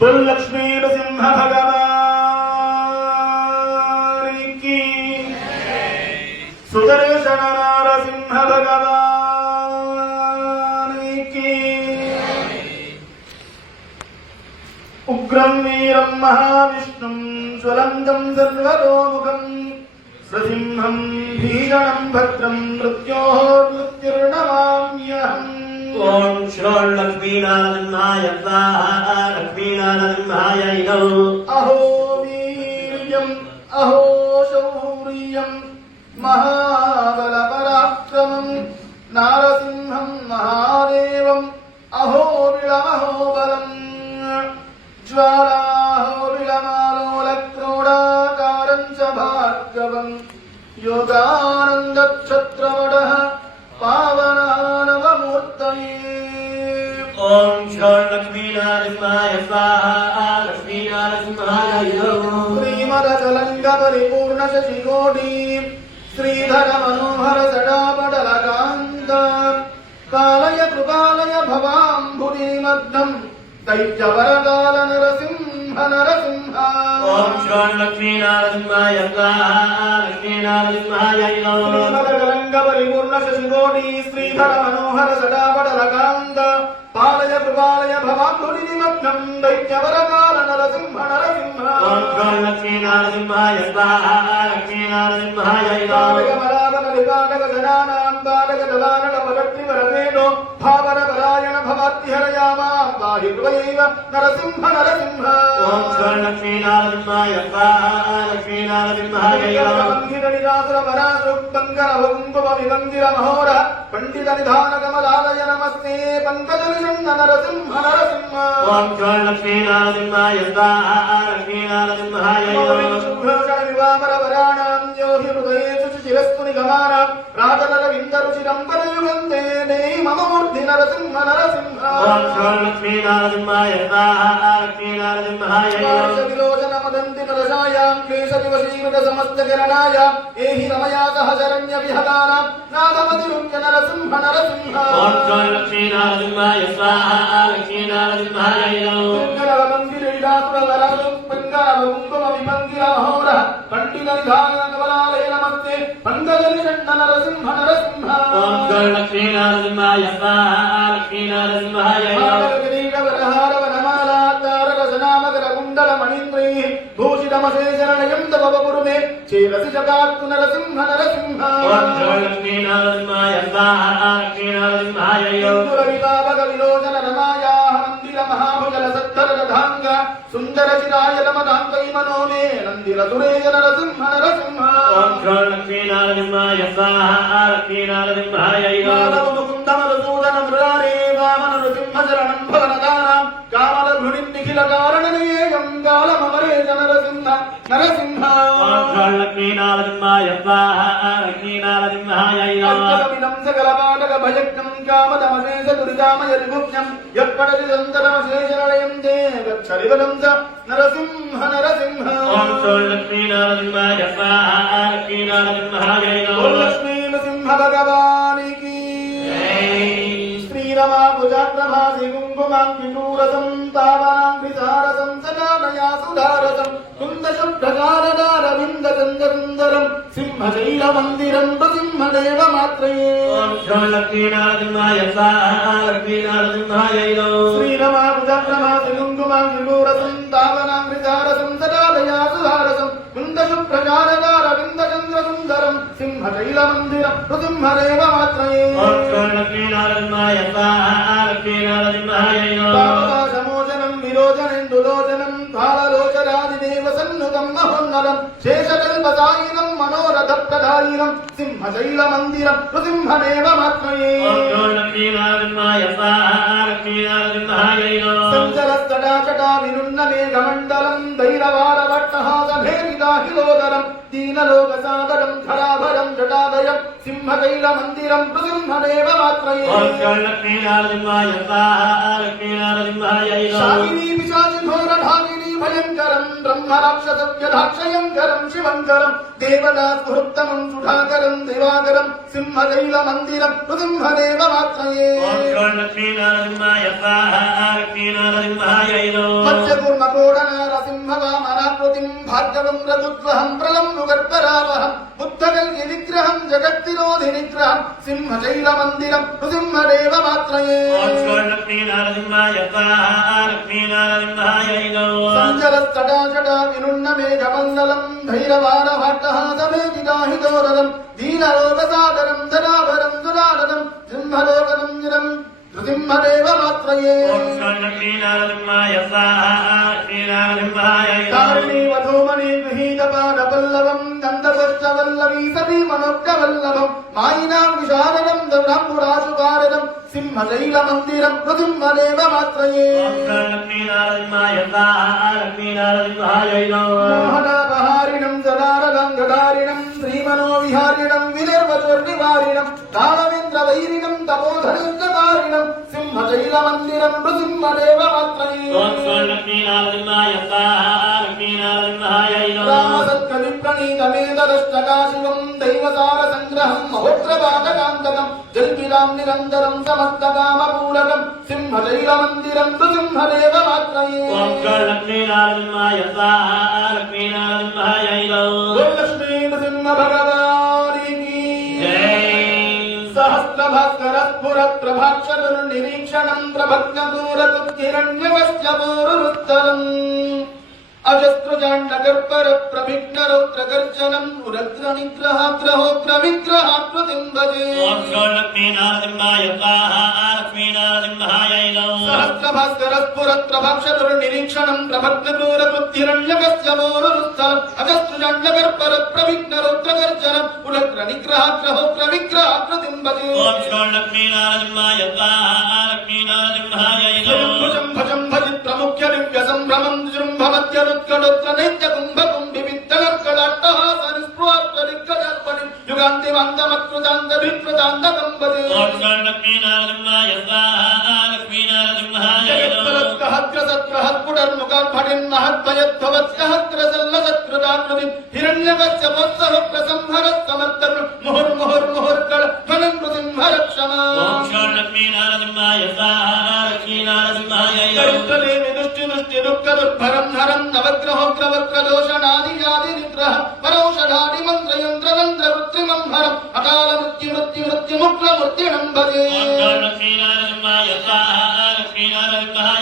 Bull Lakshmi Nrusimha భగవానికి. సుదర్శన నారసింహ భగవానికి. ఉగ్రం వీరం మహావిష్ణుం స్వలంగం సర్వలోముఖం నృసింహం భీషణం భద్రం మృత్యోర్ మృత్యుర్నమామ్యహం ഓം ശ്രോൺലക്ഷ്മീനാരന്നായ ലക്ഷ്മീനാരന്നായ ഇതൗ അഹോ വീര്യം അഹോ ശൗര്യം മഹാബലപരാക്രമം നാരസിംഹം മഹാദേവം അഹോ വിളമഹോ ബലം ജ്വാല శ్రోల్లక్ష్మీనారసింహాయ స్వాహ లక్ష్మీనారసింహాయ ఇదౌ శ్రీమదకలంగ శశికోటి శ్రీధర మనోహర సడాపడల కాంత కాలయ కృపాలయ భవాంబునీమగ్నం దైత్యవరకాల నరసింహ నరసింహ ఓం శ్రోల్లక్ష్మీనారసింహాయ స్వాహ లక్ష్మీనారసింహాయ ఇదౌ పరిపూర్ణ శశికోటి శ్రీధర మనోహర సడాపడల పాలయ కృపాలయ భవాంబునీమగ్నం దైత్యవరకాల నరసింహ నరసింహ. ఓం శ్రోల్లక్ష్మీనారసింహాయ స్వాహ లక్ష్మీనారసింహాయ ఇదౌ నరసింహ నరసింహ ఓం శ్రోల్లక్ష్మీనారసింహాయ స్వాహ లక్ష్మీనారసింహాయ ఇదౌ మహోర పండిత నిధాన కమలాలయ నమస్తే పంకజ నరసింహ నరసింహ ఓం శ్రోల్లక్ష్మీనారసింహాయ స్వాహ లక్ష్మీనారసింహాయ ఇదౌ వివామరవరాణాం యోహి హృదయేషు శిరస్సు నిగమానాం రాజనరవిందరుచిరం పరయుగంతే దేహి మమ మూర్ధి నరసింహ నరసింహ. విలోచన మదంతి నరసాయాం క్లేశ వివశీకృత సమస్త కిరణాయాం ఏహి రమయా సహ శరణ్య విహగానాం నాదమతిరుంజ నరసింహ నరసింహ. స్వాహ ఇదౌ పింగళ మందిర విలాసుల వరదు పింగళ కుంకుమ విమంగిర మహోర పండిత నిధాన కమలాలయ నమస్తే పంగజలి షణ్ణ నరసింహ నరసింహ ఓం శ్రోల్లక్ష్మీనారసింహాయ స్వాహ లక్ష్మీనారసింహాయ ఇదౌ భూషితమశేషరణయం తవ పురుమే చేరసి జగాత్తు నరసింహ నరసింహ ఓం శ్రోల్లక్ష్మీనారసింహాయ స్వాహ లక్ష్మీనారసింహాయ ఇదౌ వితాపక విలోచన రమాయాహ సుందర రమదాంగై మనోమే నందిర సురేయ నరసింహ నరసింహ. ఓం శ్రోల్లక్ష్మీనారసింహాయ స్వాహ లక్ష్మీనారసింహాయ ఇదౌ మాధవ ముకుంద మధుసూదన మృగారే వామన నృసింహ చరణం భవనదానాం కామల భృణిం నిఖిల కారణనేయం కాలమమరేశ నరసింహ నరసింహ. ఓం శ్రోల్లక్ష్మీనారసింహాయ స్వాహ కామదమశేష దురితామయ విభుజ్ఞం యప్పడది సంతరమశేషనయం దే గచ్చరివలం స నరసింహ నరసింహ. ఓం స్వాహ లక్ష్మీనారసింహాయ ఇదౌ ఓం లక్ష్మీ నృసింహ భగవానికి శ్రీరమాభుజాగ్రభాసి కుంకుమాంకిటూరసం తావాంఘ్రిసారసం సదానయా సుధారసం కుందశుద్ధకారదారవింద చంద్రసుందరం సింహశైల మందిరం నృసింహదేవ మాత్రయే. స్వాహ లక్ష్మీనారసింహాయ ఇదౌ శ్రీరమాభుజాగ్రభాసి కుంకుమాంకిటూరసం తావనాంఘ్రిసారసం సదానయా సుధారసం కుందశుప్రకారదారవింద చంద్రసుందరం సింహశైల మందిరం నృసింహదేవ మాత్రయే. స్వాహ లక్ష్మీనారసింహాయ విరోచనేందులోచనం కాలలోచరాదిదేవ సన్నుతం మహోన్నరం శేషకల్పసాయినం మనోరథ ప్రదాయినం సింహశైల మందిరం లక్ష్మీనారసింహాయ ఇదౌ సంచలస్తడాచటా వినున్న మేఘమండలం ధైరవాడవట్టహాసభేదిదాహిలోదరం దీనలోకసాగరం ధరాభరం జటాదయం సింహశైల మందిరం నృసింహదేవ మాత్రయే లక్ష్మీనారసింహాయ ఇదౌ శాలిని పిశాచి ఘోర ఢాకిని భయంకరం బ్రహ్మ వ్యధాక్షయంకరం శివంకరం దేవదాస్మృత్తమం సుధాకరం దివాకరం సింహశైల మందిరం నృసింహదేవ మాత్రయే ఓం శ్రోల్లక్ష్మీనారసింహాయ స్వాహ లక్ష్మీనారసింహాయ ఇదౌ మత్స్యకూర్మ భార్గవం రఘుద్వహం ప్రళంబు గర్భరావహం బుద్ధగల్గి విగ్రహం జగత్తిరోధి నిగ్రహం సింహశైల మందిరం నృసింహదేవ మాత్రయే లక్ష్మీనారసింహాయ నమో సంచరస్తడాచడా వినున్న మేఘమండలం భైరవార దీనలోకసాదరం ధనాభరం దురానదం సింహలోకనంజనం నృసింహదేవ మాత్రయే ఓం స్వాహ మనోజ్ఞవల్లభం మాయినాం విశారదం దౌరాంబురాశుకారదం సింహశైల మందిరం నృసింహదేవ మాత్రయే ఓం శ్రీలక్ష్మీనారసింహాయ స్వాహ శ్రీమనోవిహారిణం వినిర్వచోర్నివారిణం దానవేంద్ర వైరిణం తపోధనింద్రకారిణం సింహశైల మందిరం నృసింహదేవ నమో రామసత్కవిప్రణీతమేతదష్టకాశివం దైవసార సంగ్రహం మహోగ్రపాఠకాంతకం జల్పిరాం నిరంతరం సమస్తకామపూరకం సింహశైల మందిరం నృసింహదేవ మాత్రయే ఓం శ్రీలక్ష్మీనారసింహాయ ప్రభాక్షరు నిరీక్షణం ప్రభగ్నదూరతు హిరణ్యవస్యమోరుత్తరం అజస్త్రజాండగర్పర ప్రభిఘ్నరౌద్రగర్జనం ఉరగ్ర నిగ్రహాగ్రహోగ్ర విగ్రహాకృతిం భజే ఓం శ్రీలక్ష్మీనారసింహాయ స్వాహ లక్ష్మీనారసింహాయ నమో సహస్రభాస్కర స్ఫుర ప్రభాక్షరు నిరీక్షణం ప్రభగ్నదూరతు హిరణ్యవస్యమోరుత్తరం అజస్త్రజాండగర్పర ప్రభిఘ్నరౌద్రగర్జనం ఉరగ్ర నిగ్రహాగ్రహోగ్ర విగ్రహాకృతిం భజే స్వాహ లక్ష్మీనారసింహాయ నమో భజం భజం భజి ప్రముఖ్య దివ్య సంభ్రమం జృంభమత్యనుత్కడోత్ర నైత్య శ్రీలక్ష్మీనారసింహాయ స్వాహ లక్ష్మీనారసింహాయ నమో జగత్ప్రహత్ప్రహత్పుటర్ముఖాఫటిన్ మహద్భయద్భవత్యహత్రసల్లసత్కృతాకృతి హిరణ్యవస్య వత్సః ప్రసంహరత్ సమర్థం ముహుర్ముహుర్ముహుర్కళ ధ్వనం నృసింహరక్షమా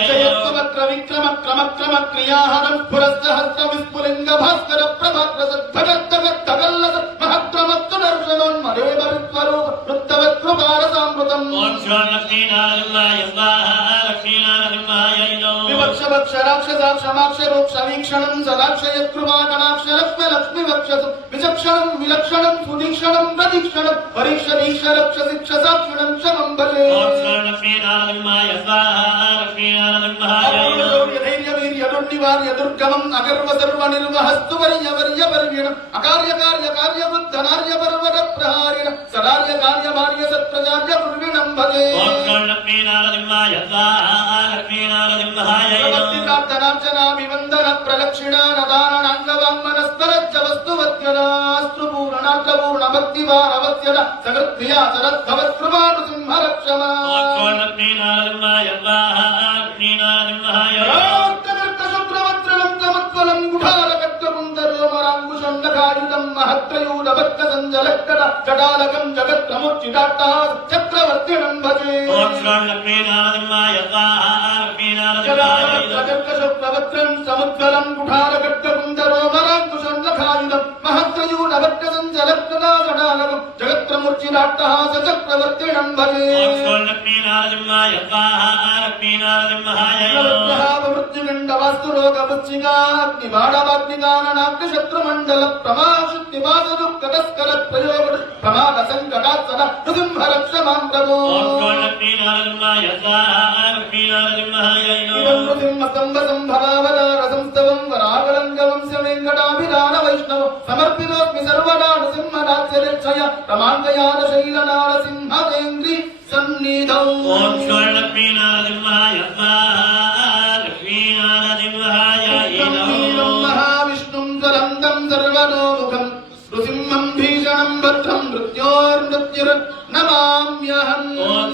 జయత్వక్ర విక్రమ క్రమ క్రమ క్రియాహరం పురస్త హస్త విస్ఫులింగ భాస్కర ప్రభాకర సద్భగత్తగల్లద మహక్రమత్తు దర్శనోన్మరేవ విశ్వరూప వృత్తవత్ కృపారసామృతం ఓం శ్రీలక్ష్మీనారసింహాయ స్వాహ లక్ష్మీనారసింహాయ నమో వివక్ష వక్ష రోక్ష వీక్షణం సదాక్షయ కృపాకటాక్ష లక్ష్మ లక్ష్మి వక్షసు విచక్షణం విలక్షణం సుదీక్షణం ప్రదీక్షణం పరీక్ష దీక్ష రక్ష శిక్ష సాక్షిణం క్షమం భజే ఓం శ్రీలక్ష్మీనారసింహాయ స్వాహ లక్ష్మీనారసింహాయ నమో ధైర్య వీర్య దుర్నివార్య దుర్గమం అగర్వ సర్వ నిర్వహస్తు వర్య వర్య పర్యణం అకార్య కార్య కార్య బుద్ధ నార్య పర్వత ప్రహారిణ సదార్య కార్య భార్య సత్ప్రజార్య పుర్విణం భజే ఓం శ్రీలక్ష్మీనారసింహాయ స్వాహ లక్ష్మీనారసింహాయ నమో శుభ్రవత్రలం కమత్వలం గుఢాలకట్టుందరోమరాంగుషండకాయుధం మహత్రయూఢ భక్త సంజలక్కట జటాలకం జగత్రముచ్చిదాట్ట చక్రవర్తినం భజే. ఓం శ్రీలక్ష్మీనారసింహాయ స్వాహ లక్ష్మీనారసింహాయ ప్రమాశుద్ధివాద దుఃఖతస్కర ప్రయోగ ప్రమాద సంకటాత్ సదా నృసింహరక్షమాం ప్రభో ఓం శ్రీలక్ష్మీనారసింహాయ స్వాహ లక్ష్మీనారసింహాయ నమో నృసింహస్తంభ సంభవావతార సంస్తవం వరాగలంగవంశ వెంకటాభిరాణ వైష్ణవ సమర్పితోస్మి సర్వదా నృసింహరాజ్యరక్షయ ప్రమాంగయాన శైలనార సింహేంద్రి సన్నిధౌ ఓం శ్రీలక్ష్మీనారసింహాయ స్వాహ మహావిష్ణుం జ్వలంతం సర్వతోముఖం నృసింహం భీషణం భద్రం మృత్యోర్మృత్యుర్ నమామ్యహం ఓం